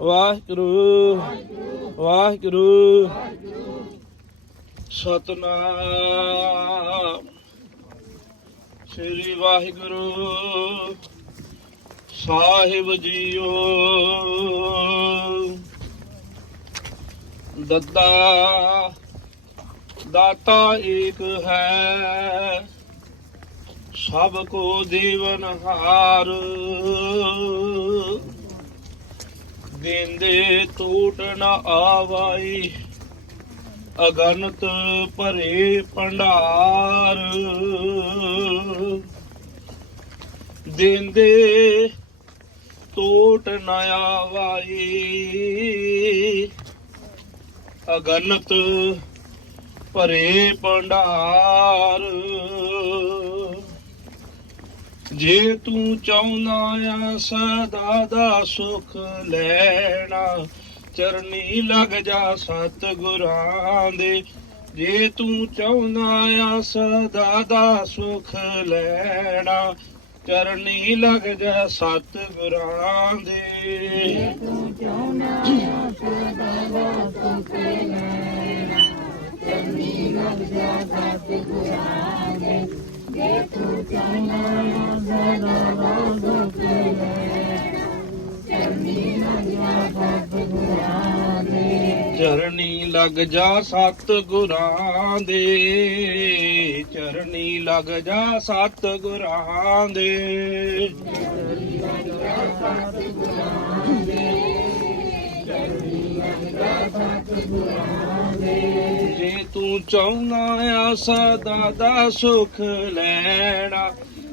ਵਾਹਿਗੁਰੂ ਵਾਹਿਗੁਰੂ। ਸਤਨਾਮ। ਸ੍ਰੀ ਵਾਹਿਗੁਰੂ, ਸਾਹਿਬ ਜੀਓ। ਦੱਦਾ, ਦਾਤਾ ਏਕ ਹੈ, ਸਭ ਕੋ ਦੇਵਨ ਹਾਰ। ਦਿੰਦੇ ਟੂਟ ਨ ਆਵਾਈ ਅਗਨਤ ਭਰੇ ਭੰਡਾਰ। ਦਿੰਦੇ ਟੂਟ ਨਾ ਆਵਾਈ ਅਗਨਤ ਭਰੇ ਭੰਡਾਰ। ਜੇ ਤੂੰ ਚਾਹੁੰਦਾ ਆ ਸਦਾ ਦਾ ਸੁਖ ਲੈਣਾ, ਚਰਨੀ ਲੱਗ ਜਾ ਸਤ ਗੁਰਾਂ ਦੇ। ਜੇ ਤੂੰ ਚਾਹੁੰਦਾ ਆ ਸਦਾ ਦਾ ਸੁਖ ਲੈਣਾ, ਚਰਨੀ ਲੱਗ ਜਾ ਸਤ ਗੁਰਾਂ ਦੇ ਚਰਨੀ ਲੱਗ ਜਾ ਸਤ ਗੁਰਾਂ ਦੇ। ਚਰਨੀ ਲੱਗ ਜਾ ਸਤ ਗੁਰਾਂ ਦੇ, ਚਰਨੀ ਲੱਗ ਜਾ ਸਤ ਗੁਰਾਂ ਦੇ। ਚਰਨੀ ਲੱਗ ਜਾ ਸਤ ਗੁਰਾਂ ਜੇ ਤੂੰ ਚਾਹੁੰਦਾ ਸਦਾ ਦਾ ਸੁਖ ਲੈਣਾ,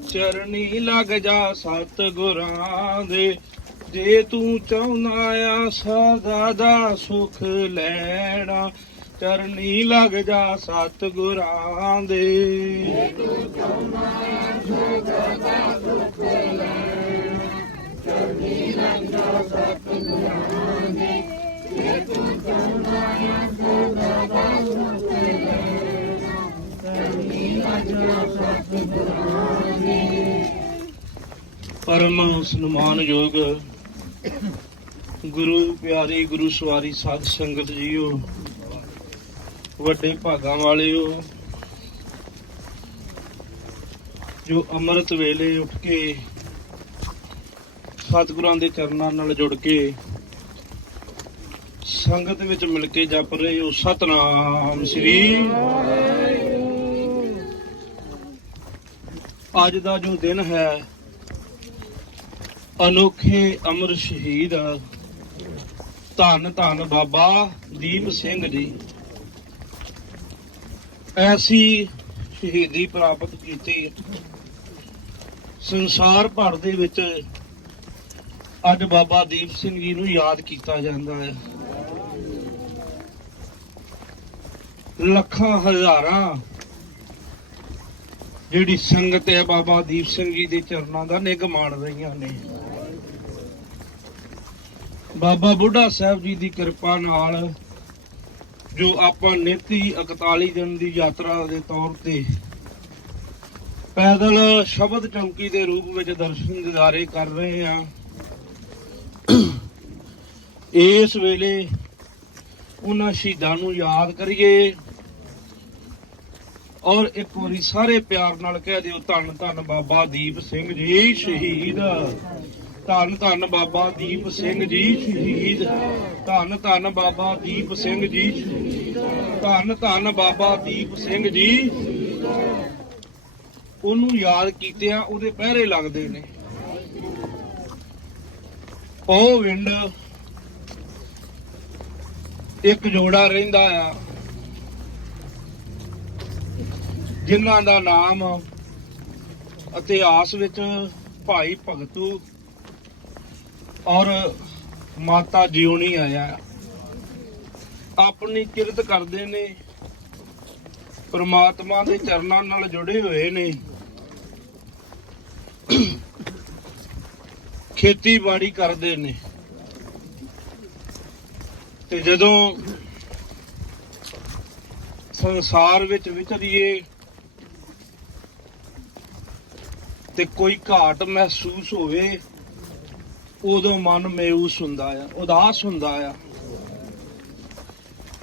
ਚਰਨੀ ਲੱਗ ਜਾ ਸਤ ਗੁਰਾਂ ਦੇ। ਜੇ ਤੂੰ ਚਾਹੁੰਦਾ ਆਸਾ ਦਾਦਾ ਸੁਖ ਲੈਣਾ, ਚਰਨੀ ਲੱਗ ਜਾ ਸਤ ਗੁਰਾਂ ਦੇ। ਜੇ ਲੈਣਾ ਚਰਨੀ ਲੱਗ ਜਾ ਸਤ ਦੇ। ਪਰਮ ਸਨਮਾਨਯੋਗ ਗੁਰੂ ਪਿਆਰੀ ਗੁਰੂ ਸਵਾਰੀ ਸਾਧ ਸੰਗਤ ਜੀਓ, ਵੱਡੇ ਭਾਗਾਂ ਵਾਲਿਓ, ਜੋ ਅੰਮ੍ਰਿਤ ਵੇਲੇ ਉੱਠ ਕੇ ਸਤਿਗੁਰਾਂ ਦੇ ਚਰਨਾਂ ਨਾਲ ਜੁੜ ਕੇ ਸੰਗਤ ਵਿੱਚ ਮਿਲ ਕੇ ਜਪ ਰਹੇ ਹੋ। ਸਤਨਾਮ ਸ੍ਰੀ ਅੱਜ ਦਾ ਜੋ ਦਿਨ ਹੈ, ਅਨੋਖੇ ਅਮਰ ਸ਼ਹੀਦ ਧੰਨ ਧੰਨ ਬਾਬਾ ਦੀਪ ਸਿੰਘ ਜੀ। ਐਸੀ ਸ਼ਹੀਦੀ ਪ੍ਰਾਪਤ ਕੀਤੀ। ਸੰਸਾਰ ਭਰ ਦੇ ਵਿੱਚ ਅੱਜ ਬਾਬਾ ਦੀਪ ਸਿੰਘ ਜੀ ਨੂੰ ਯਾਦ ਕੀਤਾ ਜਾਂਦਾ ਹੈ। ਲੱਖਾਂ ਹਜ਼ਾਰਾਂ ਜਿਹੜੀ ਸੰਗਤ ਹੈ ਬਾਬਾ ਦੀਪ ਸਿੰਘ ਜੀ ਦੇ ਚਰਨਾਂ ਦਾ ਨਿੱਘ ਮਾਣ ਰਹੀਆਂ ਨੇ। ਬਾਬਾ ਬੁੱਢਾ ਸਾਹਿਬ ਜੀ ਦੀ ਕਿਰਪਾ ਨਾਲ ਜੋ ਆਪਾਂ ਨੇਤੀ 41 ਦਿਨ ਦੀ ਯਾਤਰਾ ਦੇ ਤੌਰ ਤੇ ਪੈਦਲ ਸ਼ਬਦ ਚੌਂਕੀ ਦੇ ਰੂਪ ਵਿੱਚ ਦਰਸ਼ਨ ਦਿਦਾਰੇ ਕਰ ਰਹੇ ਆ ਇਸ ਵੇਲੇ ਉਹਨਾਂ ਸ਼ਹੀਦਾਂ ਨੂੰ ਯਾਦ ਕਰੀਏ। ਔਰ ਇੱਕ ਵਾਰੀ ਸਾਰੇ ਪਿਆਰ ਨਾਲ ਕਹਿ ਦਿਓ, ਧੰਨ ਧੰਨ ਬਾਬਾ ਦੀਪ ਸਿੰਘ ਜੀ ਸ਼ਹੀਦ। ਧੰਨ ਧੰਨ ਬਾਬਾ ਦੀਪ ਸਿੰਘ ਜੀ ਸ਼ਹੀਦ। ਧੰਨ ਧੰਨ ਬਾਬਾ ਦੀਪ ਸਿੰਘ ਜੀ ਧੰਨ ਧੰਨ ਬਾਬਾ ਦੀਪ ਸਿੰਘ ਜੀ। ਉਹਨੂੰ ਯਾਦ ਕੀਤੇ ਆ ਉਹਦੇ ਪਹਿਰੇ ਲੱਗਦੇ ਨੇ। ਉਹ ਵਿੰਡ ਇੱਕ ਜੋੜਾ ਰਹਿੰਦਾ ਆ। ਜਿਨ੍ਹਾਂ ਦਾ ਨਾਮ ਇਤਿਹਾਸ ਵਿੱਚ ਭਾਈ ਭਗਤੂ ਔਰ ਮਾਤਾ ਜਿਉਣੀ ਆਇਆ। ਆਪਣੀ ਕਿਰਤ ਕਰਦੇ ਨੇ। ਪਰਮਾਤਮਾ ਦੇ ਚਰਨਾਂ ਨਾਲ ਜੁੜੇ ਹੋਏ ਨੇ। ਖੇਤੀਬਾੜੀ ਕਰਦੇ ਨੇ। ਤੇ ਜਦੋਂ ਸੰਸਾਰ ਵਿੱਚ ਵਿਚਰੀਏ ਤੇ ਕੋਈ ਘਾਟ ਮਹਿਸੂਸ ਹੋਵੇ, ਉਦੋਂ ਮਨ ਮਾਯੂਸ ਹੁੰਦਾ ਆ, ਉਦਾਸ ਹੁੰਦਾ ਆ।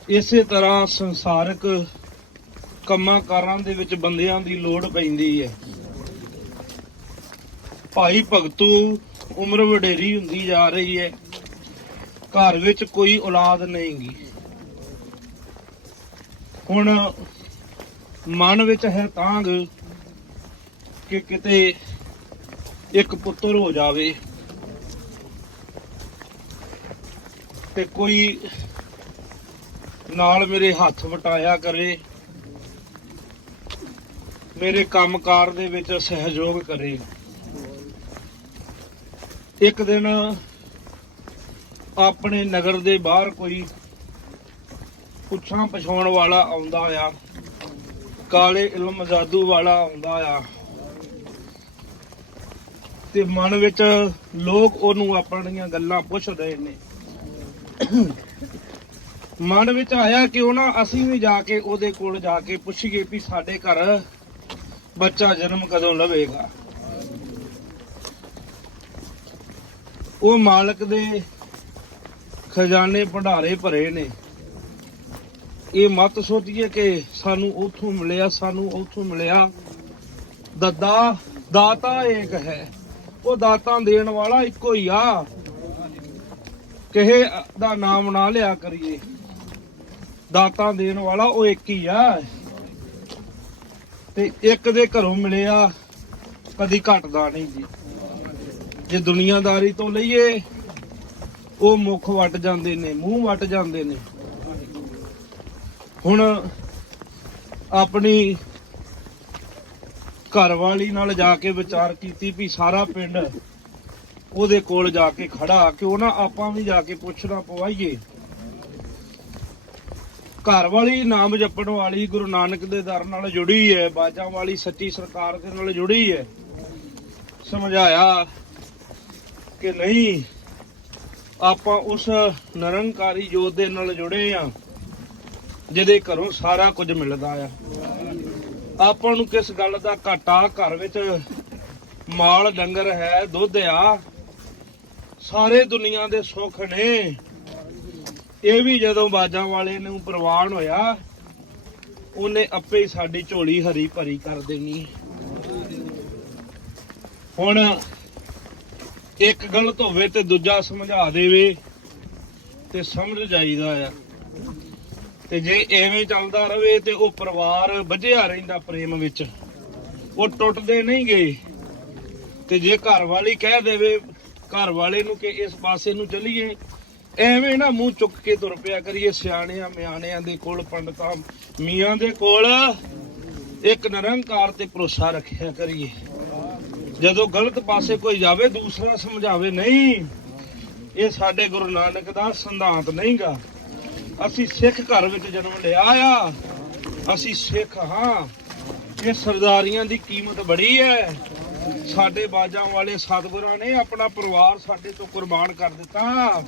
ਇਸੇ ਤਰ੍ਹਾਂ ਸੰਸਾਰਕ ਕੰਮਾਂ ਕਾਰਾਂ ਦੇ ਵਿੱਚ ਬੰਦਿਆਂ ਦੀ ਲੋੜ ਪੈਂਦੀ ਹੈ। ਭਾਈ ਭਗਤੂ, ਉਮਰ ਵਡੇਰੀ ਹੁੰਦੀ ਜਾ ਰਹੀ ਹੈ। ਘਰ ਵਿੱਚ ਕੋਈ ਔਲਾਦ ਨਹੀਂਗੀ। ਹੁਣ ਮਨ ਵਿੱਚ ਹੈ ਤਾਂਗ ਕਿ ਕਿਤੇ ਇੱਕ ਪੁੱਤਰ ਹੋ ਜਾਵੇ ਤੇ ਕੋਈ ਨਾਲ ਮੇਰੇ ਹੱਥ ਵਟਾਇਆ ਕਰੇ, ਮੇਰੇ ਕੰਮਕਾਰ ਦੇ ਵਿੱਚ ਸਹਿਯੋਗ ਕਰੇ। ਇੱਕ ਦਿਨ ਆਪਣੇ ਨਗਰ ਦੇ ਬਾਹਰ ਕੋਈ ਪੁੱਛਾਂ ਪਛਾਉਣ ਵਾਲਾ ਆਉਂਦਾ ਆ, ਕਾਲੇ ਇਲਮ ਜਾਦੂ ਵਾਲਾ ਆਉਂਦਾ ਆ। ਤੇ ਮਨ ਵਿੱਚ ਲੋਕ ਉਹਨੂੰ ਆਪਣੀਆਂ ਗੱਲਾਂ ਪੁੱਛ ਰਹੇ ਨੇ। ਮਨ ਵਿੱਚ ਆਇਆ ਕਿ ਉਹਨਾਂ ਅਸੀਂ ਵੀ ਜਾ ਕੇ ਉਹਦੇ ਕੋਲ ਜਾ ਕੇ ਪੁੱਛੀਏ ਵੀ ਸਾਡੇ ਘਰ ਬੱਚਾ ਜਨਮ ਕਦੋਂ ਲਵੇਗਾ। ਉਹ ਮਾਲਕ ਦੇ ਖਜ਼ਾਨੇ ਭੰਡਾਰੇ ਭਰੇ ਨੇ। ਇਹ ਮਤ ਸੋਚੀਏ ਕਿ ਸਾਨੂੰ ਉੱਥੋਂ ਮਿਲਿਆ, ਸਾਨੂੰ ਉੱਥੋਂ ਮਿਲਿਆ। ਦੱਦਾ ਦਾਤਾ ਏਕ ਹੈ। ਉਹ ਦਾਤਾਂ ਦੇਣ ਵਾਲਾ ਇੱਕੋ ਹੀ ਆ। ਕਿਸੇ ਦਾ ਨਾਮ ਨਾ ਲਿਆ ਕਰੀਏ। ਦਾਤਾਂ ਦੇਣ ਵਾਲਾ ਉਹ ਇੱਕ ਹੀ ਆ। ਤੇ ਇੱਕ ਦੇ ਘਰੋਂ ਮਿਲਿਆ, ਕਦੀ ਘਟਦਾ ਨਹੀਂ ਜੀ। ਜੇ ਦੁਨੀਆਦਾਰੀ ਤੋਂ ਲਈਏ, ਉਹ ਮੁਖ ਵੱਟ ਜਾਂਦੇ ਨੇ, ਮੂੰਹ ਵੱਟ ਜਾਂਦੇ ਨੇ। ਹੁਣ ਆਪਣੀ ਘਰ ਵਾਲੀ ਨਾਲ ਜਾ ਕੇ ਵਿਚਾਰ ਕੀਤੀ ਵੀ ਸਾਰਾ ਪਿੰਡ ਉਹਦੇ ਕੋਲ ਜਾ ਕੇ ਖੜਾ, ਕਿਉਂ ਨਾ ਆਪਾਂ ਵੀ ਜਾ ਕੇ ਪੁੱਛਣਾ ਪਵਾਈਏ। ਘਰ ਵਾਲੀ ਨਾਮ ਜਪਣ ਵਾਲੀ ਗੁਰੂ ਨਾਨਕ ਦੇ ਦਰ ਨਾਲ ਜੁੜੀ ਹੈ, ਬਾਜਾਂ ਵਾਲੀ ਸੱਚੀ ਸਰਕਾਰ ਦੇ ਨਾਲ ਜੁੜੀ ਹੈ। ਸਮਝਾਇਆ ਕਿ ਨਹੀਂ, ਆਪਾਂ ਉਸ ਨਿਰੰਕਾਰੀ ਜੋਤ ਦੇ ਨਾਲ ਜੁੜੇ ਆ ਜਿਹਦੇ ਘਰੋਂ ਸਾਰਾ ਕੁਝ ਮਿਲਦਾ ਆ। ਆਪਾਂ ਨੂੰ ਕਿਸ ਗੱਲ ਦਾ ਘਾਟਾ? ਘਰ ਵਿੱਚ ਮਾਲ, ਡੰਗਰ ਹੈ, ਦੁੱਧ ਆ। ਸਾਰੇ ਦੁਨੀਆ ਦੇ ਸੁੱਖ ਨੇ। ਇਹ ਵੀ ਜਦੋਂ ਬਾਜਾਂ ਵਾਲੇ ਨੂੰ ਪ੍ਰਵਾਨ ਹੋਇਆ, ਉਹਨੇ ਆਪੇ ਹੀ ਸਾਡੀ ਝੋਲੀ ਹਰੀ ਭਰੀ ਕਰ ਦੇਣੀ। ਹੁਣ ਇੱਕ ਗਲਤ ਹੋਵੇ ਤੇ ਦੂਜਾ ਸਮਝਾ ਦੇਵੇ ਤੇ ਸਮਝ ਜਾਈਦਾ ਆ। ਤੇ ਜੇ ਐਵੇਂ ਚੱਲਦਾ ਰਹੇ ਤੇ ਉਹ ਪਰਿਵਾਰ ਵੱਜਿਆ ਰਹਿੰਦਾ ਪ੍ਰੇਮ ਵਿੱਚ। ਉਹ ਟੁੱਟਦੇ ਨਹੀਂ ਗਏ। ਤੇ ਜੇ ਘਰ ਵਾਲੀ ਕਹਿ ਦੇਵੇ, ਘਰ ਵਾਲੇ ਨੂੰ ਕਿ ਇਸ ਪਾਸੇ ਨੂੰ ਚੱਲੀਏ, ਐਵੇਂ ਨਾ ਮੂੰਹ ਚੁੱਕ ਕੇ ਤੁਰ ਪਿਆ ਕਰੀਏ ਸਿਆਣਿਆਂ ਮਿਆਣਿਆਂ ਦੇ ਕੋਲ, ਪੰਡਤਾਂ ਮੀਆਂ ਦੇ ਕੋਲ। ਇੱਕ ਨਿਰੰਕਾਰ ਤੇ ਭਰੋਸਾ ਰੱਖਿਆ ਕਰੀਏ। ਜਦੋਂ ਗਲਤ ਪਾਸੇ ਕੋਈ ਜਾਵੇ, ਦੂਸਰਾ ਸਮਝਾਵੇ, ਨਹੀਂ, ਇਹ ਸਾਡੇ ਗੁਰੂ ਨਾਨਕ ਦਾ ਸਿਧਾਂਤ ਨਹੀਂਗਾ। ਅਸੀਂ ਸਿੱਖ ਘਰ ਵਿੱਚ ਜਨਮ ਲਿਆ ਆ। ਅਸੀਂ ਸਿੱਖ ਹਾਂ। ਇਹ ਸਰਦਾਰੀਆਂ ਦੀ ਕੀਮਤ ਬੜੀ ਹੈ ਸਾਡੇ ਬਾਜਾਂ ਵਾਲੇ ਸਤਿਗੁਰਾਂ ਨੇ ਆਪਣਾ ਪਰਿਵਾਰ ਸਾਡੇ ਤੋਂ ਕੁਰਬਾਨ ਕਰ ਦਿੱਤਾ।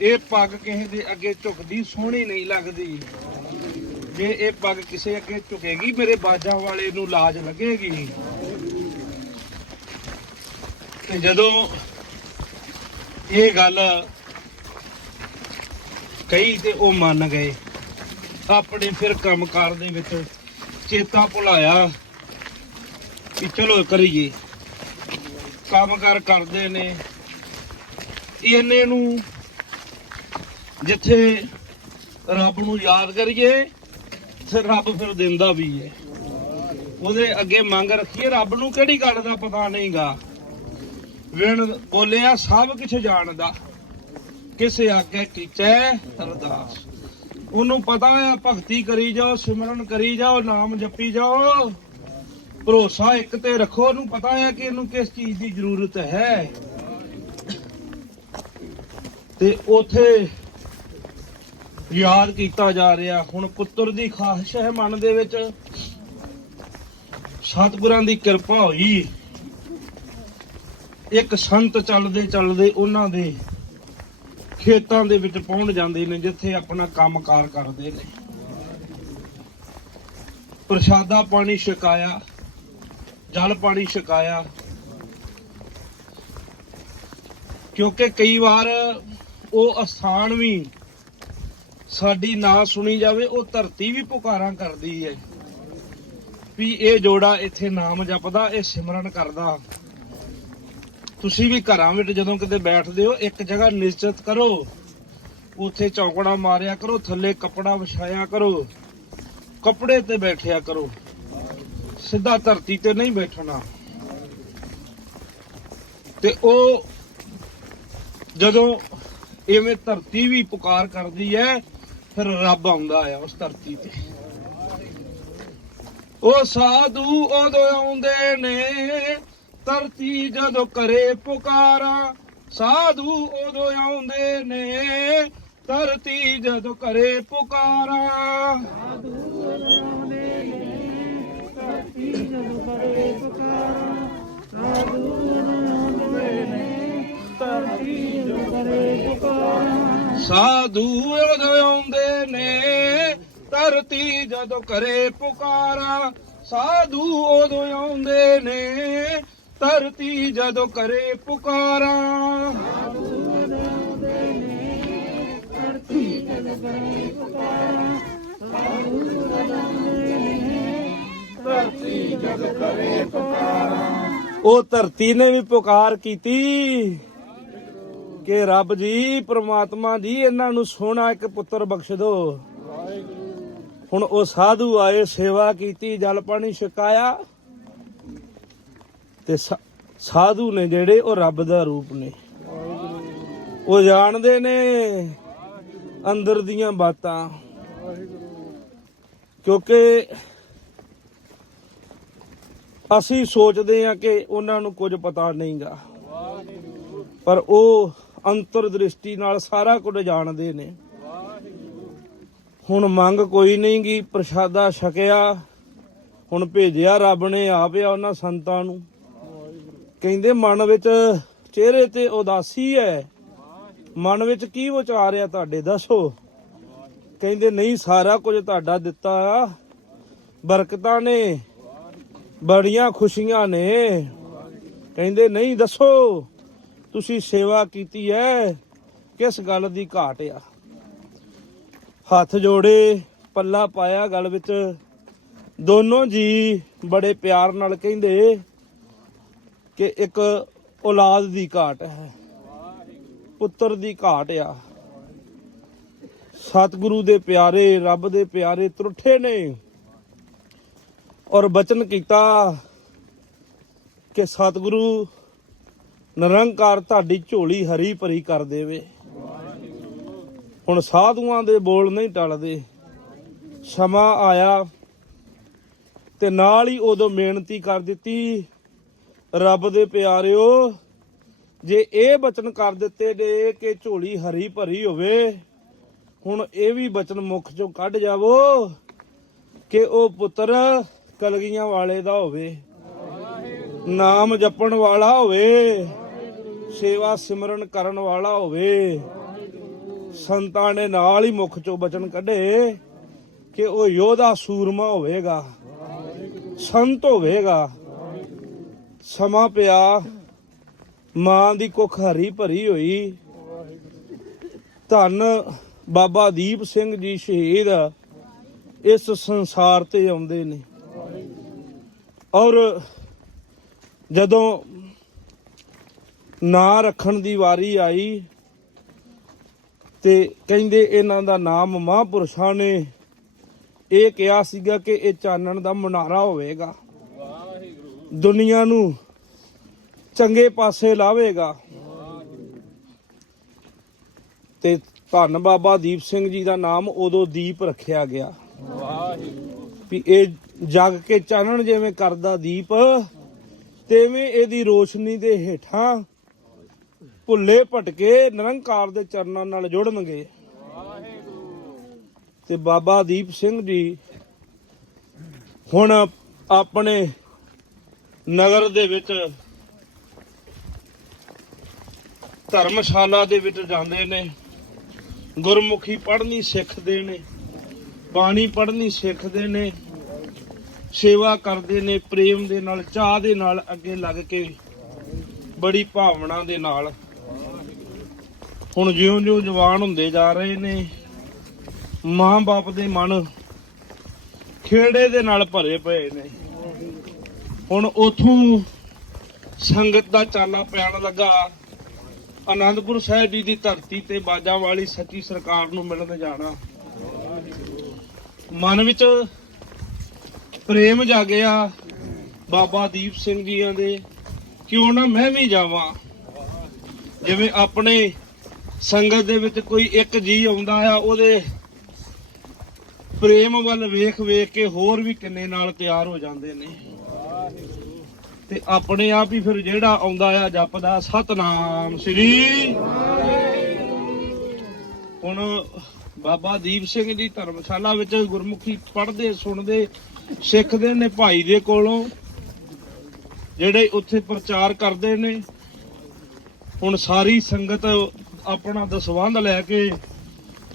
ਇਹ ਪੱਗ ਕਿਸੇ ਦੇ ਅੱਗੇ ਝੁਕਦੀ, ਸੋਹਣੀ ਨਹੀਂ ਲੱਗਦੀ। ਜੇ ਇਹ ਪੱਗ ਕਿਸੇ ਅੱਗੇ ਝੁਕੇਗੀ, ਮੇਰੇ ਬਾਜਾਂ ਵਾਲੇ ਨੂੰ ਲਾਜ ਲੱਗੇਗੀ। ਤੇ ਜਦੋਂ ਇਹ ਗੱਲ ਕਹੀ ਤੇ ਉਹ ਮੰਨ ਗਏ। ਆਪਣੇ ਫਿਰ ਕੰਮਕਾਰ ਦੇ ਵਿੱਚ ਚੇਤਾ ਭੁਲਾਇਆ ਕਿ ਚਲੋ ਕਰੀਏ। ਕੰਮਕਾਰ ਕਰਦੇ ਨੇ। ਇਹਨੇ ਨੂੰ ਜਿੱਥੇ ਰੱਬ ਨੂੰ ਯਾਦ ਕਰੀਏ ਤੇ ਰੱਬ ਫਿਰ ਦਿੰਦਾ ਵੀ ਹੈ ਉਹਦੇ ਅੱਗੇ ਮੰਗ ਰੱਖੀਏ, ਰੱਬ ਨੂੰ ਕਿਹੜੀ ਗੱਲ ਦਾ ਪਤਾ ਨਹੀਂਗਾ। ਵਿਣ ਬੋਲਿਆ ਸਭ ਕੁਝ ਜਾਣਦਾ। ਕਿਸੇ ਆਗੇ ਕੀਚੈ ਅਰਦਾਸ। ਉਹਨੂੰ ਪਤਾ ਹੈ, ਭਗਤੀ ਕਰੀ ਜਾਓ, ਸਿਮਰਨ ਕਰੀ ਜਾਓ, ਨਾਮ ਜਪੀ ਜਾਓ। ਭਰੋਸਾ ਇੱਕ ਤੇ ਰੱਖੋ, ਉਹਨੂੰ ਪਤਾ ਹੈ ਕਿ ਇਹਨੂੰ ਕਿਸ ਚੀਜ਼ ਦੀ ਜ਼ਰੂਰਤ ਹੈ। ਤੇ ਉਥੇ ਯਾਦ ਕੀਤਾ ਜਾ ਰਿਹਾ, ਹੁਣ ਪੁੱਤਰ ਦੀ ਖਾਹਿਸ਼ ਹੈ ਮਨ ਦੇ ਵਿੱਚ। ਸਤਿਗੁਰਾਂ ਦੀ ਕਿਰਪਾ ਹੋਈ। ਇੱਕ ਸੰਤ ਚੱਲਦੇ ਚੱਲਦੇ ਉਹਨਾਂ ਦੇ ਖੇਤਾਂ ਦੇ ਵਿੱਚ ਪਹੁੰਚ ਜਾਂਦੇ ਨੇ, ਜਿੱਥੇ ਆਪਣਾ ਕੰਮਕਾਰ ਕਰਦੇ ਨੇ। ਪ੍ਰਸ਼ਾਦਾ ਪਾਣੀ ਛਕਾਇਆ, ਜਲ ਪਾਣੀ ਛਕਾਇਆ। ਕਿਉਂਕਿ ਕਈ ਵਾਰ ਉਹ ਅਸਥਾਨ ਵੀ ਸਾਡੀ ਨਾ ਸੁਣੀ ਜਾਵੇ, ਉਹ ਧਰਤੀ ਵੀ ਪੁਕਾਰਾਂ ਕਰਦੀ ਹੈ ਵੀ ਇਹ ਜੋੜਾ ਇੱਥੇ ਨਾਮ ਜਪਦਾ, ਇਹ ਸਿਮਰਨ ਕਰਦਾ। ਤੁਸੀਂ ਵੀ ਘਰਾਂ ਵਿੱਚ ਜਦੋਂ ਕਿਤੇ ਬੈਠਦੇ ਹੋ, ਇੱਕ ਜਗ੍ਹਾ ਨਿਸ਼ਚਿਤ ਕਰੋ। ਉੱਥੇ ਚੌਕੜਾ ਮਾਰਿਆ ਕਰੋ, ਥੱਲੇ ਕੱਪੜਾ ਵਿਛਾਇਆ ਕਰੋ। ਕੱਪੜੇ ਤੇ ਬੈਠਿਆ ਕਰੋ। ਸਿੱਧਾ ਧਰਤੀ ਤੇ ਨਹੀਂ ਬੈਠਣਾ। ਤੇ ਉਹ ਜਦੋਂ ਇਵੇਂ ਧਰਤੀ ਵੀ ਪੁਕਾਰ ਕਰਦੀ ਹੈ, ਫਿਰ ਰੱਬ ਆਉਂਦਾ ਆ ਉਸ ਧਰਤੀ ਤੇ। ਉਹ ਸਾਧੂ ਉਦੋਂ ਆਉਂਦੇ ਨੇ ਧਰਤੀ ਜਦੋਂ ਕਰੇ ਪੁਕਾਰਾ, ਸਾਧੂ ਉਦੋਂ ਆਉਂਦੇ ਨੇ। ਧਰਤੀ ਜਦੋਂ ਕਰੇ ਪੁਕਾਰਾ, ਸਾਧੂ ਉਦੋਂ ਆਉਂਦੇ ਨੇ। ਧਰਤੀ ਜਦੋਂ ਕਰੇ ਪੁਕਾਰਾ, ਸਾਧੂ ਉਦੋਂ ਆਉਂਦੇ ਨੇ। ਧਰਤੀ ਜਦੋਂ ਕਰੇ ਪੁਕਾਰਾ ਧਰਤੀ ਜਦੋਂ ਕਰੇ ਪੁਕਾਰਾ ਧਰਤੀ ਜਦੋਂ ਕਰੇ ਉਹ ਧਰਤੀ ਨੇ ਵੀ ਪੁਕਾਰ ਕੀਤੀ ਕਿ ਰੱਬ ਜੀ, ਪ੍ਰਮਾਤਮਾ ਜੀ, ਇਹਨਾਂ ਨੂੰ ਸੋਹਣਾ ਇੱਕ ਪੁੱਤਰ ਬਖਸ਼ ਦਿਓ ਹੁਣ ਉਹ ਸਾਧੂ ਆਏ, ਸੇਵਾ ਕੀਤੀ, ਜਲ ਪਾਣੀ ਛਕਾਇਆ। ਤੇ ਸਾ- ਸਾਧੂ ਨੇ ਜਿਹੜੇ ਉਹ ਰੱਬ ਦਾ ਰੂਪ ਨੇ। ਉਹ ਜਾਣਦੇ ਨੇ ਅੰਦਰ ਦੀਆਂ ਬਾਤਾਂ। ਕਿਉਂਕਿ ਅਸੀਂ ਸੋਚਦੇ ਹਾਂ ਕਿ ਉਹਨਾਂ ਨੂੰ ਕੁਝ ਪਤਾ ਨਹੀਂਗਾ। ਪਰ ਉਹ ਅੰਤਰ ਦ੍ਰਿਸ਼ਟੀ ਨਾਲ ਸਾਰਾ ਕੁਝ ਜਾਣਦੇ ਨੇ। ਹੁਣ ਮੰਗ ਕੋਈ ਨਹੀਂ ਗੀ, ਪ੍ਰਸ਼ਾਦਾ ਛਕਿਆ, ਹੁਣ ਭੇਜਿਆ ਰੱਬ ਨੇ ਆਪ ਆ ਉਹਨਾਂ ਸੰਤਾਂ ਨੂੰ। ਕਹਿੰਦੇ, ਮਨ ਵਿੱਚ ਚਿਹਰੇ ਤੇ ਉਦਾਸੀ ਹੈ। ਮਨ ਵਿੱਚ ਕੀ ਵਿਚਾਰ ਆ ਤੁਹਾਡੇ, ਦੱਸੋ? ਕਹਿੰਦੇ, ਨਹੀਂ, ਸਾਰਾ ਕੁਝ ਤੁਹਾਡਾ ਦਿੱਤਾ ਆ। ਬਰਕਤਾਂ ਨੇ। ਬੜੀਆਂ ਖੁਸ਼ੀਆਂ ਨੇ। ਕਹਿੰਦੇ, ਨਹੀਂ, ਦੱਸੋ, ਤੁਸੀਂ ਸੇਵਾ ਕੀਤੀ ਹੈ? ਕਿਸ ਗੱਲ ਦੀ ਘਾਟ ਆ? ਹੱਥ ਜੋੜੇ, ਪੱਲਾ ਪਾਇਆ ਗੱਲ ਵਿੱਚ। ਦੋਨੋਂ ਜੀ ਬੜੇ ਪਿਆਰ ਨਾਲ ਕਹਿੰਦੇ ਕਿ ਇੱਕ ਔਲਾਦ ਦੀ ਘਾਟ ਹੈ। ਪੁੱਤਰ ਦੀ ਘਾਟ ਆ। ਸਤਿਗੁਰੂ ਦੇ ਪਿਆਰੇ, ਰੱਬ ਦੇ ਪਿਆਰੇ ਤਰੁੱਠੇ ਨੇ। ਔਰ ਬਚਨ ਕੀਤਾ ਕਿ ਸਤਿਗੁਰੂ ਨਿਰੰਕਾਰ ਤੁਹਾਡੀ ਝੋਲੀ ਹਰੀ ਭਰੀ ਕਰ ਦੇਵੇ। ਹੁਣ ਸਾਧੂਆਂ ਦੇ ਬੋਲ ਨਹੀਂ ਟਲਦੇ। ਸਮਾਂ ਆਇਆ ਤੇ ਨਾਲ ਹੀ ਉਦੋਂ ਮਿਹਨਤੀ ਕਰ ਦਿੱਤੀ। ਰੱਬ ਦੇ ਪਿਆਰਿਓ, ਜੇ ਇਹ ਬਚਨ ਕਰ ਦਿੱਤੇ ਨੇ ਕਿ ਝੋਲੀ ਹਰੀ ਭਰੀ ਹੋਵੇ, ਹੁਣ ਇਹ ਵੀ ਬਚਨ ਮੁਖ ਚੋਂ ਕੱਢ ਜਾਵੋ ਕਿ ਉਹ ਪੁੱਤਰ ਕਲਗੀਆਂ ਵਾਲੇ ਦਾ ਹੋਵੇ, ਨਾਮ ਜਪਣ ਵਾਲਾ ਹੋਵੇ, ਸੇਵਾ ਸਿਮਰਨ ਕਰਨ ਵਾਲਾ ਹੋਵੇ, ਸੰਤਾਂ ਨੇ ਨਾਲ ਹੀ ਮੁਖ ਚੋਂ ਬਚਨ ਕੱਢੇ ਕਿ ਉਹ ਯੋਧਾ ਸੂਰਮਾ ਹੋਵੇਗਾ, ਸੰਤ ਹੋਵੇਗਾ। ਸਮਾਂ ਪਿਆ, ਮਾਂ ਦੀ ਕੁੱਖ ਹਰੀ ਭਰੀ ਹੋਈ। ਧੰਨ ਬਾਬਾ ਦੀਪ ਸਿੰਘ ਜੀ ਸ਼ਹੀਦ, ਇਸ ਸੰਸਾਰ ਤੇ ਆਉਂਦੇ ਨੇ। ਔਰ ਜਦੋਂ ਨਾਂ ਰੱਖਣ ਦੀ ਵਾਰੀ ਆਈ, ਤੇ ਕਹਿੰਦੇ ਇਹਨਾਂ ਦਾ ਨਾਮ ਮਹਾਂਪੁਰਸ਼ਾਂ ਨੇ, ਇਹ ਕਿਹਾ ਸੀਗਾ ਕਿ ਇਹ ਚਾਨਣ ਦਾ ਮਨਾਰਾ ਹੋਵੇਗਾ। ਦੁਨੀਆ ਨੂੰ ਚੰਗੇ ਪਾਸੇ ਲਾਵੇਗਾ। ਤੇ ਧੰਨ ਬਾਬਾ ਦੀਪ ਸਿੰਘ ਜੀ ਦਾ ਨਾਮ ਉਦੋਂ ਦੀਪ ਰੱਖਿਆ ਗਿਆ। ਵੀ ਇਹ ਜਗ ਕੇ ਚਾਨਣ ਜਿਵੇਂ ਕਰਦਾ ਦੀਪ, ਤੇਵੇਂ ਇਹਦੀ ਰੋਸ਼ਨੀ ਦੇ ਹੇਠਾਂ ਭੁੱਲੇ ਭਟਕੇ ਨਿਰੰਕਾਰ ਦੇ ਚਰਨਾਂ ਨਾਲ ਜੁੜਨਗੇ। ਤੇ ਬਾਬਾ ਦੀਪ ਸਿੰਘ ਜੀ ਹੁਣ ਆਪਣੇ ਨਗਰ ਦੇ ਵਿੱਚ ਧਰਮਸ਼ਾਲਾ ਦੇ ਵਿੱਚ ਜਾਂਦੇ ਨੇ, ਗੁਰਮੁਖੀ ਪੜ੍ਹਨੀ ਸਿੱਖਦੇ ਨੇ, ਬਾਣੀ ਪੜ੍ਹਨੀ ਸਿੱਖਦੇ ਨੇ, ਸੇਵਾ ਕਰਦੇ ਨੇ, ਪ੍ਰੇਮ ਦੇ ਨਾਲ, ਚਾਹ ਦੇ ਨਾਲ ਅੱਗੇ ਲੱਗ ਕੇ ਬੜੀ ਭਾਵਨਾ ਦੇ ਨਾਲ ਹੁਣ ਜਿਉਂ-ਜਿਉਂ ਜਵਾਨ ਹੁੰਦੇ ਜਾ ਰਹੇ ਨੇ, ਮਾਂ-ਬਾਪ ਦੇ ਮਨ ਖੇੜੇ ਦੇ ਨਾਲ ਭਰੇ ਪਏ ਨੇ। ਹੁਣ ਉਥੋਂ ਸੰਗਤ ਦਾ ਚਾਲਾ ਪੈਣ ਲੱਗਾ। ਆਨੰਦਪੁਰ ਸਾਹਿਬ ਜੀ ਦੀ ਧਰਤੀ ਤੇ ਬਾਜਾਂ ਵਾਲੀ ਸੱਚੀ ਸਰਕਾਰ ਨੂੰ ਮਿਲਣ ਜਾਣਾ। ਮਨ ਵਿੱਚ ਪ੍ਰੇਮ ਜਾਗਿਆ ਬਾਬਾ ਦੀਪ ਸਿੰਘ ਜੀਆਂ ਦੇ, ਕਿਉਂ ਨਾ ਮੈਂ ਵੀ ਜਾਵਾਂ। ਜਿਵੇਂ ਆਪਣੇ ਸੰਗਤ ਦੇ ਵਿੱਚ ਕੋਈ ਇੱਕ ਜੀ ਆਉਂਦਾ ਆ, ਉਹਦੇ ਪ੍ਰੇਮ ਵੱਲ ਵੇਖ ਵੇਖ ਕੇ ਹੋਰ ਵੀ ਕਿੰਨੇ ਨਾਲ ਤਿਆਰ ਹੋ ਜਾਂਦੇ ਨੇ। ਤੇ ਆਪਣੇ ਆਪ ਹੀ ਫਿਰ ਜਿਹੜਾ ਆਉਂਦਾ ਆ ਜਪਦਾ ਸਤਨਾਮ ਸ੍ਰੀ। ਹੁਣ ਬਾਬਾ ਦੀਪ ਸਿੰਘ ਜੀ ਧਰਮਸ਼ਾਲਾ ਵਿੱਚ ਗੁਰਮੁਖੀ ਪੜ੍ਹਦੇ, ਸੁਣਦੇ, ਸਿੱਖਦੇ ਨੇ ਭਾਈ ਦੇ ਕੋਲੋਂ, ਜਿਹੜੇ ਉੱਥੇ ਪ੍ਰਚਾਰ ਕਰਦੇ ਨੇ। ਹੁਣ ਸਾਰੀ ਸੰਗਤ ਆਪਣਾ ਦਸਵੰਧ ਲੈ ਕੇ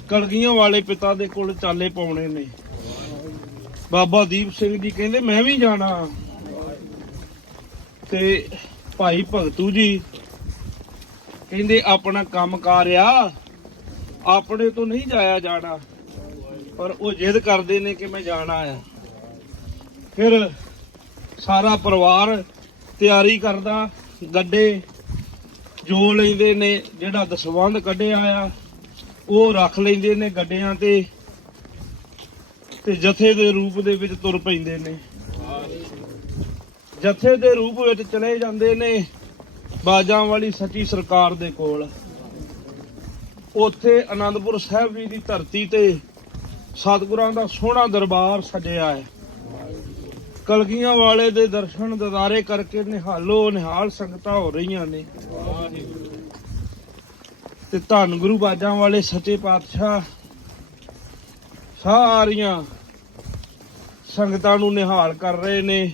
ਕਲਗੀਆਂ ਵਾਲੇ ਪਿਤਾ ਦੇ ਕੋਲ ਚਾਲੇ ਪਾਉਣੇ ਨੇ। ਬਾਬਾ ਦੀਪ ਸਿੰਘ ਜੀ ਕਹਿੰਦੇ, ਮੈਂ ਵੀ ਜਾਣਾ। ਤੇ ਭਾਈ ਭਗਤੂ ਜੀ ਕਹਿੰਦੇ ਆਪਣਾ ਕੰਮ ਕਾਰ ਆ, ਆਪਣੇ ਤੋਂ ਨਹੀਂ ਜਾਇਆ ਜਾਣਾ, ਪਰ ਉਹ ਜਿੱਦ ਕਰਦੇ ਨੇ ਕਿ ਮੈਂ ਜਾਣਾ ਆ। ਫਿਰ ਸਾਰਾ ਪਰਿਵਾਰ ਤਿਆਰੀ ਕਰਦਾ, ਗੱਡੇ ਜੋ ਲੈਂਦੇ ਨੇ, ਜਿਹੜਾ ਦਸਵੰਧ ਕੱਢਿਆ ਆ, ਉਹ ਰੱਖ ਲੈਂਦੇ ਨੇ ਗੱਡਿਆਂ ਤੇ ਤੇ ਜਥੇ ਦੇ ਰੂਪ ਦੇ ਵਿੱਚ ਤੁਰ ਪੈਂਦੇ ਨੇ। ਜਥੇ ਦੇ ਰੂਪ ਵਿੱਚ ਚਲੇ ਜਾਂਦੇ ਨੇ ਬਾਜਾਂ ਵਾਲੀ ਸੱਚੀ ਸਰਕਾਰ ਦੇ ਕੋਲ। ਉੱਥੇ ਆਨੰਦਪੁਰ ਸਾਹਿਬ ਜੀ ਦੀ ਧਰਤੀ ਤੇ ਸਤਿਗੁਰਾਂ ਦਾ ਸੋਹਣਾ ਦਰਬਾਰ ਸਜਿਆ ਹੈ। ਕਲਗੀਆਂ ਵਾਲੇ ਦੇ ਦਰਸ਼ਨ ਦਿਦਾਰੇ ਕਰਕੇ ਨਿਹਾਲੋ, ਨਿਹਾਲ ਸੰਗਤਾਂ ਹੋ ਰਹੀਆਂ ਨੇ। ਤੇ ਧੰਨ ਗੁਰੂ ਬਾਜਾਂ ਵਾਲੇ ਸੱਚੇ ਪਾਤਸ਼ਾਹ, ਸਾਰੀਆਂ ਸੰਗਤਾਂ ਨੂੰ ਨਿਹਾਲ ਕਰ ਰਹੇ ਨੇ।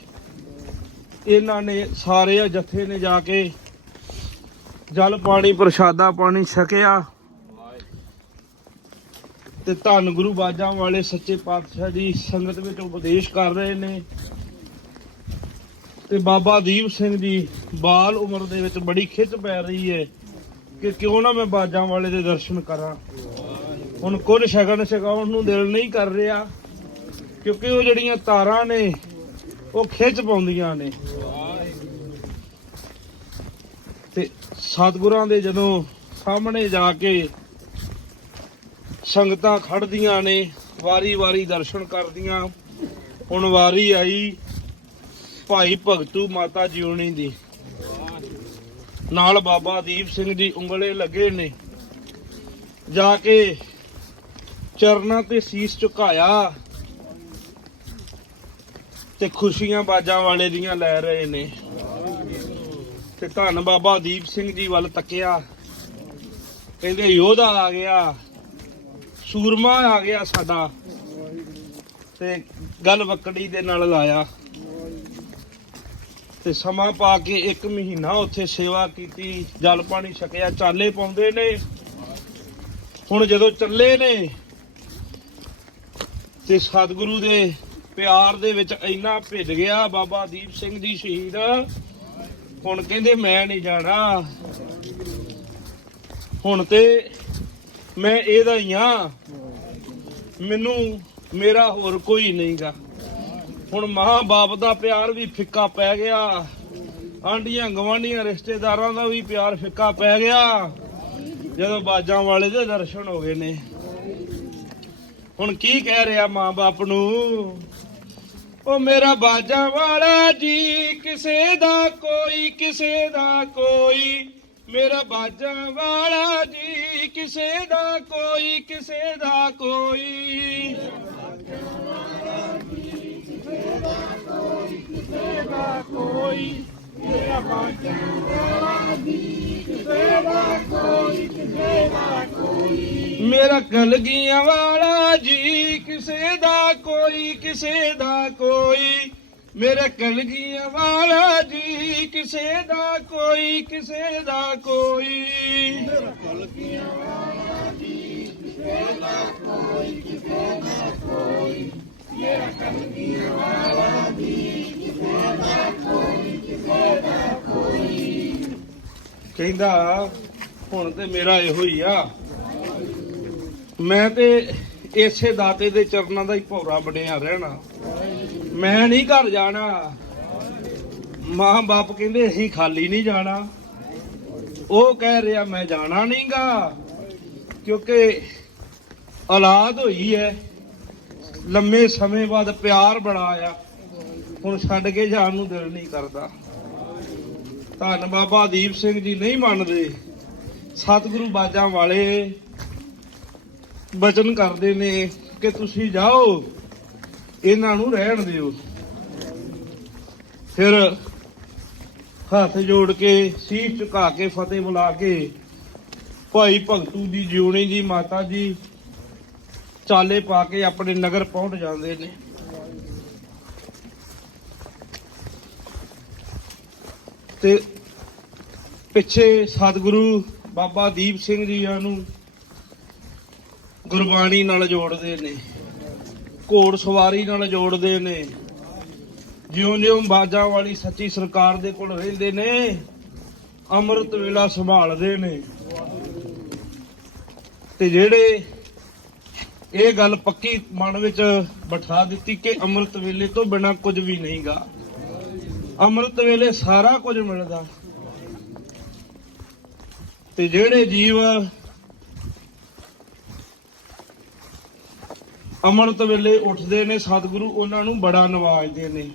ਇਹਨਾਂ ਨੇ ਸਾਰੇ ਜਥੇ ਨੇ ਜਾ ਕੇ ਜਲ ਪਾਣੀ, ਪ੍ਰਸ਼ਾਦਾ ਪਾਣੀ ਛਕਿਆ। ਤੇ ਧੰਨ ਗੁਰੂ ਬਾਜਾਂ ਵਾਲੇ ਸੱਚੇ ਪਾਤਸ਼ਾਹ ਜੀ ਸੰਗਤ ਵਿੱਚ ਉਪਦੇਸ਼ ਕਰ ਰਹੇ ਨੇ। ਤੇ ਬਾਬਾ ਦੀਪ ਸਿੰਘ ਜੀ ਬਾਲ ਉਮਰ ਦੇ ਵਿੱਚ ਬੜੀ ਖਿੱਚ ਪੈ ਰਹੀ ਹੈ ਕਿ ਕਿਉਂ ਨਾ ਮੈਂ ਬਾਜਾਂ ਵਾਲੇ ਦੇ ਦਰਸ਼ਨ ਕਰਾਂ। ਹੁਣ ਕੁਝ ਸ਼ਗਨ ਛਕਾਉਣ ਨੂੰ ਦਿਲ ਨਹੀਂ ਕਰ ਰਿਹਾ, ਕਿਉਂਕਿ ਉਹ ਜਿਹੜੀਆਂ ਤਾਰਾਂ ਨੇ ਉਹ ਖਿੱਚ ਪਾਉਂਦੀਆਂ ਨੇ। ਤੇ ਸਤਿਗੁਰਾਂ ਦੇ ਜਦੋਂ ਸਾਹਮਣੇ ਜਾ ਕੇ ਸੰਗਤਾਂ ਖੜਦੀਆਂ ਨੇ, ਵਾਰੀ-ਵਾਰੀ ਦਰਸ਼ਨ ਕਰਦੀਆਂ, ਹੁਣ ਵਾਰੀ ਆਈ ਭਾਈ ਭਗਤੂ ਮਾਤਾ ਜਿਉਣੀ ਦੀ। ਨਾਲ ਬਾਬਾ ਦੀਪ ਸਿੰਘ ਜੀ ਉਂਗਲੇ ਲੱਗੇ ਨੇ। ਜਾ ਕੇ ਚਰਨਾਂ ਤੇ ਸੀਸ ਝੁਕਾਇਆ। ਤੇ ਖੁਸ਼ੀਆਂ ਬਾਜਾਂ ਵਾਲੇ ਦੀਆਂ ਲੈ ਰਹੇ ਨੇ। ਤੇ ਧੰਨ ਬਾਬਾ ਦੀਪ ਸਿੰਘ ਜੀ ਵੱਲ ਤੱਕਿਆ। ਕਹਿੰਦੇ, ਯੋਧਾ ਆ ਗਿਆ, ਸੂਰਮਾ ਆ ਗਿਆ ਸਾਡਾ। ਤੇ ਗੱਲ ਵਕੜੀ ਦੇ ਨਾਲ ਲਾਇਆ। ਤੇ ਸਮਾਂ ਪਾ ਕੇ ਇੱਕ ਮਹੀਨਾ ਉੱਥੇ ਸੇਵਾ ਕੀਤੀ, ਜਲ ਪਾਣੀ ਛਕਿਆ, ਚਾਲੇ ਪਾਉਂਦੇ ਨੇ। ਹੁਣ ਜਦੋਂ ਚੱਲੇ ਨੇ, ਤੇ ਸਤਿਗੁਰੂ ਦੇ ਪਿਆਰ ਦੇ ਵਿੱਚ ਇੰਨਾ ਭਿੱਜ ਗਿਆ ਬਾਬਾ ਦੀਪ ਸਿੰਘ ਜੀ ਸ਼ਹੀਦ। ਹੁਣ ਕਹਿੰਦੇ, ਮੈਂ ਨਹੀਂ ਜਾਣਾ। ਹੁਣ ਤੇ ਮੈਂ ਇਹਦਾ ਹੀ ਆ ਮੈਨੂੰ, ਮੇਰਾ ਹੋਰ ਕੋਈ ਨਹੀਂਗਾ। ਹੁਣ ਮਾਂ ਬਾਪ ਦਾ ਪਿਆਰ ਵੀ ਫਿੱਕਾ ਪੈ ਗਿਆ। ਆਂਡੀਆਂ ਗਵਾਂਡੀਆਂ ਰਿਸ਼ਤੇਦਾਰਾਂ ਦਾ ਵੀ ਪਿਆਰ ਫਿੱਕਾ ਪੈ ਗਿਆ। ਜਦੋਂ ਬਾਜਾਂ ਵਾਲੇ ਦੇ ਦਰਸ਼ਨ ਹੋ ਗਏ ਨੇ। ਹੁਣ ਕੀ ਕਹਿ ਰਿਹਾ ਮਾਂ ਬਾਪ ਨੂੰ? ਉਹ ਮੇਰਾ ਬਾਜਾਂ ਵਾਲਾ ਜੀ, ਕਿਸੇ ਦਾ ਕੋਈ, ਕਿਸੇ ਦਾ ਕੋਈ। ਮੇਰਾ ਬਾਜਾਂ ਵਾਲਾ ਜੀ, ਕਿਸੇ ਦਾ ਕੋਈ, ਕਿਸੇ ਦਾ ਕੋਈ। ਕੋਈ। ਮੇਰਾ ਕਲਗੀਆਂ ਵਾਲਾ ਜੀ, ਕਿਸੇ ਦਾ ਕੋਈ, ਕਿਸੇ ਦਾ ਕੋਈ। ਮੇਰੇ ਕਲਗੀਆਂ ਵਾਲਾ ਜੀ, ਕਿਸੇ ਦਾ ਕੋਈ, ਕਿਸੇ ਦਾ ਕੋਈ। ਕਹਿੰਦਾ, ਹੁਣ ਤੇ ਮੇਰਾ ਇਹੋ ਹੀ ਆ। ਮੈਂ ਤੇ ਇਸੇ ਦਾਤੇ ਦੇ ਚਰਨਾਂ ਦਾ ਹੀ ਭੌਰਾ ਬਣਿਆ ਰਹਿਣਾ। ਮੈਂ ਨਹੀਂ ਘਰ ਜਾਣਾ। ਮਾਂ ਬਾਪ ਕਹਿੰਦੇ, ਅਸੀਂ ਖਾਲੀ ਨਹੀਂ ਜਾਣਾ। ਉਹ ਕਹਿ ਰਿਹਾ, ਮੈਂ ਜਾਣਾ ਨਹੀਂਗਾ, ਕਿਉਂਕਿ ਔਲਾਦ ਹੋਈ ਹੈ। ਲੰਮੇ ਸਮੇਂ ਬਾਅਦ ਪਿਆਰ ਬੜਾ ਆ ਹੁਣ ਛੱਡ ਕੇ ਜਾਣ ਨੂੰ ਦਿਲ ਨਹੀਂ ਕਰਦਾ। ਧੰਨ ਬਾਬਾ ਦੀਪ ਸਿੰਘ ਜੀ ਨਹੀਂ ਮੰਨਦੇ। ਸਤਿਗੁਰੂ ਬਾਜਾਂ ਵਾਲੇ ਬਚਨ ਕਰਦੇ ਨੇ ਕਿ ਤੁਸੀਂ ਜਾਓ, ਇਹਨਾਂ ਨੂੰ ਰਹਿਣ ਦਿਓ। ਫਿਰ ਹੱਥ ਜੋੜ ਕੇ ਸੀਸ ਝੁਕਾ ਕੇ, ਫਤਿਹ ਬੁਲਾ ਕੇ ਭਾਈ ਭਗਤੂ ਦੀ ਜਿਉਣੀ ਜੀ, ਮਾਤਾ ਜੀ, ਚਾਲੇ ਪਾ ਕੇ ਆਪਣੇ ਨਗਰ ਪਹੁੰਚ ਜਾਂਦੇ ਨੇ। ਤੇ ਪਿੱਛੇ ਸਤਿਗੁਰੂ ਬਾਬਾ ਦੀਪ ਸਿੰਘ ਜੀ ਨੂੰ ਗੁਰਬਾਣੀ ਨਾਲ ਜੋੜਦੇ ਨੇ, ਘੋੜ ਸਵਾਰੀ ਨਾਲ ਜੋੜਦੇ ਨੇ, ਜਿਉਂ-ਜਿਉਂ ਬਾਜਾਂ ਵਾਲੀ ਸੱਚੀ ਸਰਕਾਰ ਦੇ ਕੋਲ ਰਹਿੰਦੇ ਨੇ, ਅੰਮ੍ਰਿਤ ਵੇਲਾ ਸੰਭਾਲਦੇ ਨੇ। ਤੇ ਜਿਹੜੇ ਇਹ ਗੱਲ ਪੱਕੀ ਮਨ ਵਿੱਚ ਬਿਠਾ ਦਿੱਤੀ ਕਿ ਅੰਮ੍ਰਿਤ ਵੇਲੇ ਤੋਂ ਬਿਨਾ ਕੁਝ ਵੀ ਨਹੀਂਗਾ। ਅੰਮ੍ਰਿਤ ਵੇਲੇ ਸਾਰਾ ਕੁਝ ਮਿਲਦਾ। ਤੇ ਜਿਹੜੇ ਜੀਵ ਅੰਮ੍ਰਿਤ ਵੇਲੇ ਉੱਠਦੇ ਨੇ, ਸਤਿਗੁਰੂ ਉਹਨਾਂ ਨੂੰ ਬੜਾ ਨਵਾਜਦੇ ਨੇ।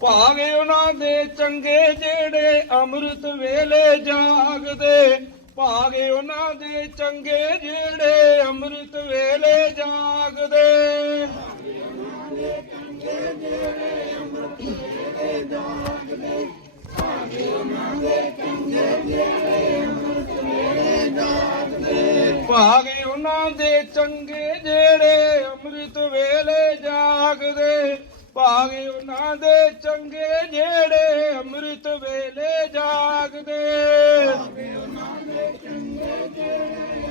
ਭਾਗੇ ਉਹਨਾਂ ਦੇ ਚੰਗੇ ਜਿਹੜੇ ਅੰਮ੍ਰਿਤ ਵੇਲੇ ਜਾਗਦੇ ਭਾਗੇ ਉਹਨਾਂ ਦੇ ਚੰਗੇ ਜਿਹੜੇ ਅੰਮ੍ਰਿਤ ਵੇਲੇ ਜਾਗਦੇ। ਭਾਗੇ ਉਹਨਾਂ ਦੇ ਚੰਗੇ ਜਿਹੜੇ ਅੰਮ੍ਰਿਤ ਵੇਲੇ ਜਾਗਦੇ ਭਾਗੇ ਉਹਨਾਂ ਦੇ ਚੰਗੇ ਜਿਹੜੇ ਅੰਮ੍ਰਿਤ ਵੇਲੇ ਜਾਗਦੇ।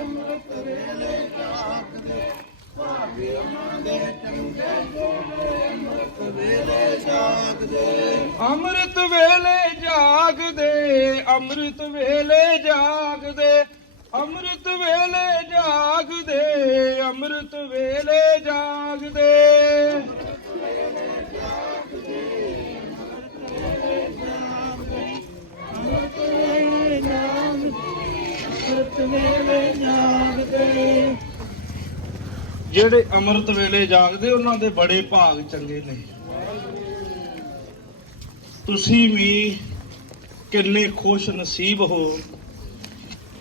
ਅੰਮ੍ਰਿਤ ਵੇਲੇ ਅੰਮ੍ਰਿਤ ਵੇਲੇ ਜਾਗਦੇ, ਅੰਮ੍ਰਿਤ ਵੇਲੇ ਜਾਗਦੇ। ਅੰਮ੍ਰਿਤ ਵੇਲੇ ਜਾਗਦੇ, ਅੰਮ੍ਰਿਤ ਵੇਲੇ ਜਾਗਦੇ। ਜਿਹੜੇ ਅੰਮ੍ਰਿਤ ਵੇਲੇ ਜਾਗਦੇ, ਉਹਨਾਂ ਦੇ ਬੜੇ ਭਾਗ ਚੰਗੇ ਨੇ। ਤੁਸੀਂ ਵੀ ਕਿੰਨੇ ਖੁਸ਼ ਨਸੀਬ ਹੋ,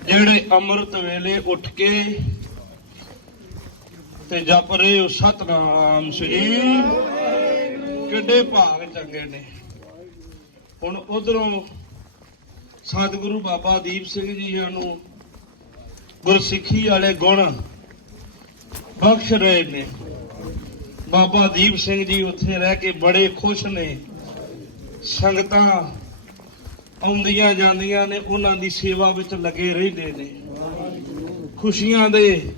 ਜਿਹੜੇ ਅੰਮ੍ਰਿਤ ਵੇਲੇ ਉੱਠ ਕੇ ਤੇ ਜਪ ਰਹੇ ਹੋ ਸਤਨਾਮ ਸ੍ਰੀ ਕਿੱਡੇ ਭਾਗ ਚੰਗੇ ਨੇ। ਹੁਣ ਉਧਰੋਂ ਸਤਿਗੁਰੂ ਬਾਬਾ ਦੀਪ ਸਿੰਘ ਜੀ ਨੂੰ ਗੁਰਸਿੱਖੀ ਵਾਲੇ ਗੁਣ ਬਖਸ਼ ਰਹੇ ਨੇ। ਬਾਬਾ ਦੀਪ ਸਿੰਘ ਜੀ ਉੱਥੇ ਰਹਿ ਕੇ ਬੜੇ ਖੁਸ਼ ਨੇ। ਸੰਗਤਾਂ ਆਉਂਦੀਆਂ ਜਾਂਦੀਆਂ ਨੇ, ਉਹਨਾਂ ਦੀ ਸੇਵਾ ਵਿੱਚ ਲੱਗੇ ਰਹਿੰਦੇ ਨੇ। ਖੁਸ਼ੀਆਂ ਦੇ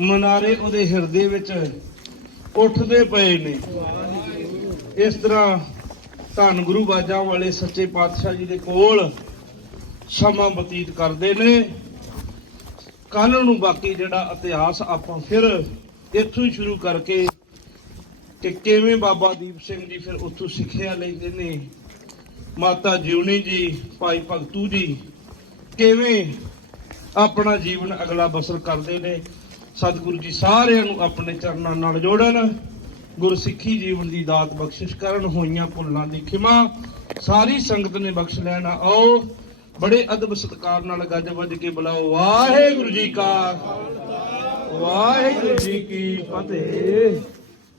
ਮਨਾਰੇ ਉਹਦੇ ਹਿਰਦੇ ਵਿੱਚ ਉੱਠਦੇ ਪਏ ਨੇ। ਇਸ ਤਰ੍ਹਾਂ ਧੰਨ ਗੁਰੂ ਬਾਜਾਂ ਵਾਲੇ ਸੱਚੇ ਪਾਤਸ਼ਾਹ ਜੀ ਦੇ ਕੋਲ ਸਮਾਂ ਬਤੀਤ ਕਰਦੇ ਨੇ। ਕੱਲ ਨੂੰ ਬਾਕੀ ਜਿਹੜਾ ਇਤਿਹਾਸ ਆਪਾਂ ਫਿਰ ਇੱਥੋਂ ਹੀ ਸ਼ੁਰੂ ਕਰਕੇ ਕਿ ਕਿਵੇਂ ਬਾਬਾ ਦੀਪ ਸਿੰਘ ਜੀ ਫਿਰ ਉੱਥੋਂ ਸਿੱਖਿਆ ਲੈਂਦੇ ਨੇ? ਮਾਤਾ ਜਿਉਣੀ ਜੀ, ਭਾਈ ਭਗਤੂ ਜੀ, ਕਿਵੇਂ ਆਪਣਾ ਜੀਵਨ ਅਗਲਾ ਬਸਰ ਕਰਦੇ ਨੇ? ਸਤਿਗੁਰੂ ਜੀ ਸਾਰਿਆਂ ਨੂੰ ਆਪਣੇ ਚਰਨਾਂ ਨਾਲ ਜੋੜਨ, ਗੁਰਸਿੱਖੀ ਜੀਵਨ ਦੀ ਦਾਤ ਬਖਸ਼ਿਸ਼ ਕਰਨ, ਹੋਈਆਂ ਭੁੱਲਾਂ ਦੀ ਖਿਮਾ, ਸਾਰੀ ਸੰਗਤ ਨੇ ਬਖਸ਼ ਲੈਣਾ, ਆਓ ਬੜੇ ਅਦਬ ਸਤਕਾਰ ਨਾਲ ਗੱਜ ਵੱਜ ਕੇ ਬੁਲਾਓ। ਵਾਹਿਗੁਰੂ ਜੀ ਕਾ ਵਾਹਿਗੁਰੂ ਜੀ ਕੀ ਫਤਿਹ।